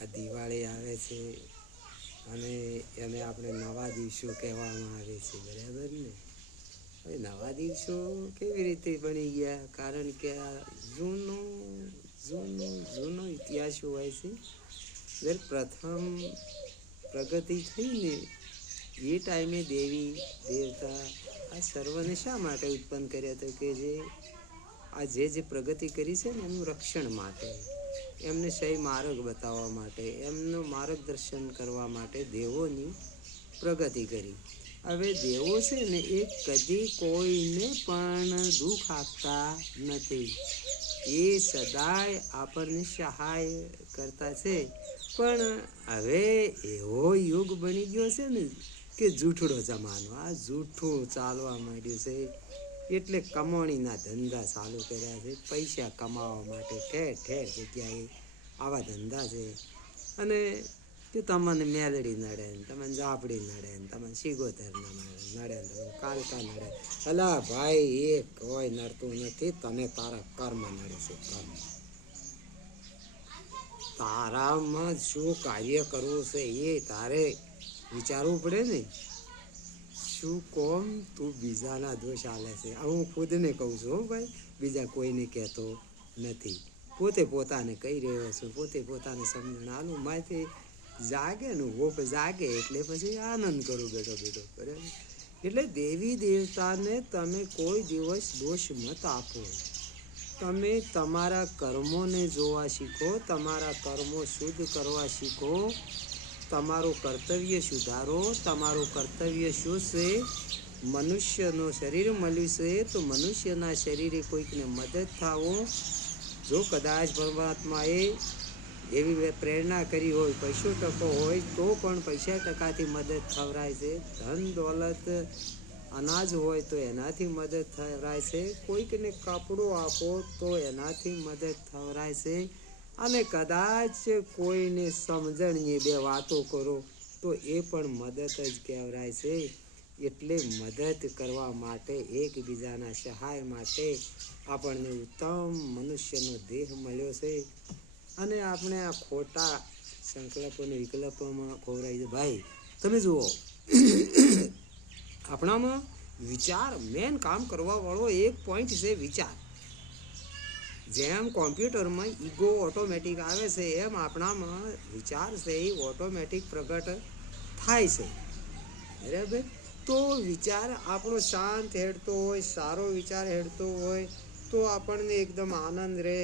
આ દિવાળી આવે છે અને એને આપણે નવા દિવસો કહેવામાં આવે છે, બરાબર ને? હવે નવા દિવસો કેવી રીતે બની ગયા? કારણ કે આ જૂનો જૂનો જૂનો ઇતિહાસ હોય છે. જ્યારે પ્રથમ પ્રગતિ થઈ ને એ ટાઈમે દેવી દેવતા આ સર્વને શા માટે ઉત્પન્ન કર્યા હતા? કે જે પ્રગતિ કરી છે ને એનું રક્ષણ માટે, એમને સહી માર્ગ બતાવવા માટે, એમનું માર્ગદર્શન કરવા માટે દેવોની પ્રગતિ કરી. હવે દેવો છે ને એ કદી કોઈને પણ દુઃખ આપતા નથી. એ સદાય આપણને સહાય કરતા છે. પણ હવે એવો યુગ બની ગયો છે ને કે જૂઠડો જમાનો, આ જૂઠું ચાલવા માંડ્યું છે. એટલે કમાણીના ધંધા ચાલુ કર્યા છે, પૈસા કમાવા માટે ઠેર ઠેર જગ્યાએ આવા ધંધા છે. અને કે તમને મેલડી નડે ને, તમને જાપડી નડે ને, તમને સિગોતર નડે ને, તમને કાલકા નડે. અલા ભાઈ, એ કોઈ નડતું નથી, તને તારા કર્મ નડે છે. કર્મ તારામાં શું કાર્ય કરવું છે એ તારે વિચારવું પડે ને. શું કોમ તું બીજાના દોષ આલે છે? હું ખુદને કહું છું ભાઈ, બીજા કોઈને કહેતો નથી. પોતે પોતાને કહી રહ્યો છું, પોતે પોતાને સમજણ આલું. માહિતી જાગે ને હોપ જાગે એટલે પછી આનંદ કરું બેઠો બેઠો, બરાબર? એટલે દેવી દેવતાને તમે કોઈ દિવસ દોષ મત આપો. તમે તમારા કર્મોને જોવા શીખો, તમારા કર્મો શુદ્ધ કરવા શીખો, તમારું કર્તવ્ય સુધારો. તમારું કર્તવ્ય શું છે? મનુષ્યનું શરીર મળ્યું છે તો મનુષ્યના શરીરે કોઈકને મદદ થાવો. જો કદાચ પરમાત્માએ એવી પ્રેરણા કરી હોય, પૈસો ટકો હોય તો પણ પૈસા ટકાથી મદદ થવરાય છે. ધન દોલત અનાજ હોય તો એનાથી મદદ થવરાય છે. કોઈકને કપડું આપો તો એનાથી મદદ થવરાય છે. અને કદાચ કોઈને સમજણીએ બે વાતો કરો તો એ પણ મદદ જ કહેવાય છે. એટલે મદદ કરવા માટે, એકબીજાના સહાય માટે આપણને ઉત્તમ મનુષ્યનો દેહ મળ્યો છે. અને આપણે આ ખોટા સંકલ્પોને વિકલ્પોમાં ખોરાઈ. ભાઈ તમે જુઓ, આપણામાં વિચાર મેન કામ કરવા વાળો એક પોઈન્ટ છે, વિચાર. જેમ કોમ્પ્યુટરમાં ઈગો ઓટોમેટિક આવે છે, એમ આપણામાં વિચાર છે એ ઓટોમેટિક પ્રગટ થાય છે, બરાબર? તો વિચાર આપણો શાંત હેડતો હોય, સારો વિચાર હેડતો હોય તો આપણને એકદમ આનંદ રહે.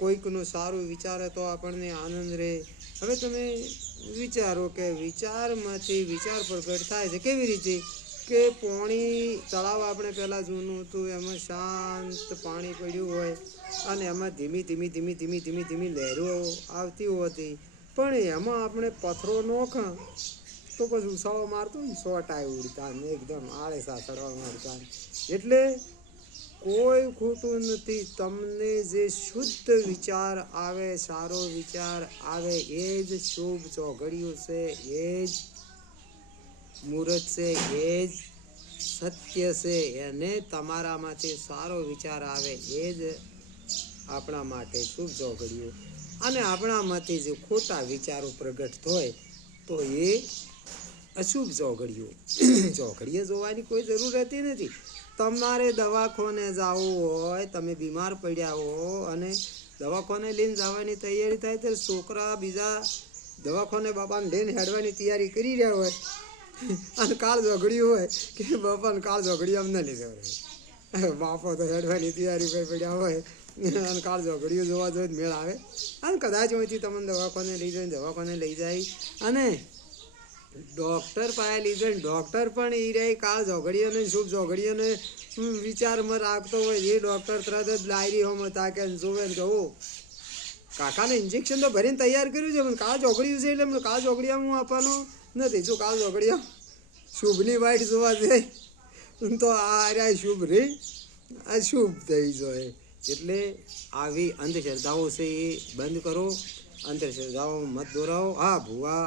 કોઈકનું સારું વિચારે તો આપણને આનંદ રહે. હવે તમે વિચારો કે વિચારમાંથી વિચાર પ્રગટ થાય છે. કેવી રીતે? કે પાણી તળાવ આપણે પહેલાં જૂનું હતું, એમાં શાંત પાણી પડ્યું હોય અને એમાં ધીમી ધીમી ધીમી ધીમી ધીમી ધીમી લહેરો આવતી હોતી. પણ એમાં આપણે પથ્થરો નોખા તો પછી ઉછાળો મારતો ને સોટાય ઉડતા ને એકદમ આળેસા ચડવા માંડતા. એટલે કોઈ ખોટું નથી. તમને જે શુદ્ધ વિચાર આવે, સારો વિચાર આવે, એ જ શુભ ચોઘડિયું છે, એ જ મુહૂર્ત છે, એ જ સત્ય છે. એને તમારામાંથી સારો વિચાર આવે એ જ આપણા માટે શુભ ચોઘડિયું. અને આપણામાંથી જે ખોટા વિચારો પ્રગટ હોય તો એ અશુભ ચોઘડિયું. ચોઘડીએ જોવાની કોઈ જરૂર રહેતી નથી. તમારે દવાખાને જવું હોય, તમે બીમાર પડ્યા હો અને દવાખાને લઈને જવાની તૈયારી થાય તો છોકરા બીજા દવાખાને બાપાને લઈને હેડવાની તૈયારી કરી રહ્યા હોય અને કાળ ઝઘડ્યું હોય કે બાપાને કાળ ઝઘડ્યું અમને લીધે હોય. બાપો તો હેડવાની તૈયારી પર પડ્યા હોય અને કાળ ઝઘડ્યું જોવા જોઈએ મેળ આવે. અને કદાચ હોયથી તમને દવાખાને લઈ જાય અને ડૉક્ટર પાસે લીધે ડૉક્ટર પણ એ રહે કાળ ઝઘડીઓને શુભ ઝઘડીઓને વિચારમાં રાખતો હોય. એ ડૉક્ટર તરત જ ડાયરી હોમ તાકે જોવે ને કહું કાકાને ઇન્જેક્શન તો ભરીને તૈયાર કર્યું છે, પણ કાળ ઝઘડ્યું છે એટલે કાળ ઝઘડિયા હું આપવાનો નથી. જો કાળ ઝઘડિયા શુભની વાઈટ જોવા જાય તો આ રહ્યા શુભ રે અશુભ થઈ જાય. એટલે આવી અંધશ્રદ્ધાઓ છે એ બંધ કરો. અંધશ્રદ્ધાઓ મત દોરાવો. હા ભૂવા,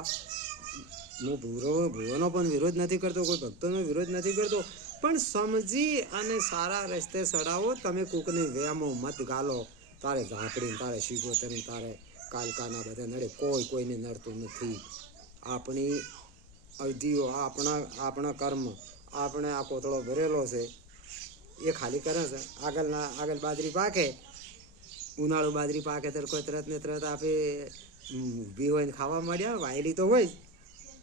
હું ભૂવાનો પણ વિરોધ નથી કરતો, કોઈ ભક્તોનો વિરોધ નથી કરતો, પણ સમજી અને સારા રસ્તે ચડાવો. તમે કોકને વ્યામો મત ગાલો, તારે ઝાપડીને તારે શીગોતરીને તારે કાલકાના બધા નડે, કોઈ કોઈને નડતું નથી. આપણી અવધિઓ, આપણા કર્મ, આપણે આ કોથળો ભરેલો છે એ ખાલી કરે છે. આગળ બાજરી પાકે, ઉનાળુ બાજરી પાકે તો કોઈ તરત ને તરત આપે ઊભી હોય ને ખાવા માંડ્યા, વાયલી તો હોય જ,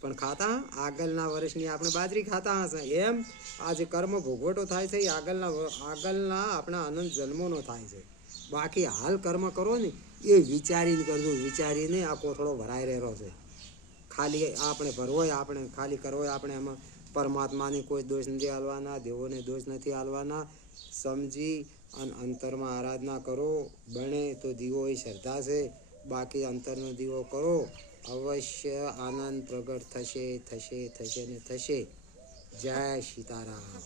પણ ખાતા આગળના વર્ષની આપણે બાજરી ખાતા હશે. એમ આ જે કર્મ ભોગવટો થાય છે એ આગળના આપણા અનંત જન્મોનો થાય છે. બાકી હાલ કર્મ કરો ને એ વિચારીને કરજો, વિચારીને આ કોથળો ભરાઈ રહેલો છે. ખાલી આપણે ભરવો હોય, આપણે ખાલી કરવો હોય, આપણે એમાં પરમાત્માની કોઈ દોષ નથી આલવાના, દેવોને દોષ નથી આલવાના. સમજી અને અંતરમાં આરાધના કરો. બને તો દીવો એ શ્રદ્ધા છે, બાકી અંતરનો દીવો કરો, અવશ્ય આનંદ પ્રગટ થશે, થશે, થશે ને થશે. જય સીતારામ.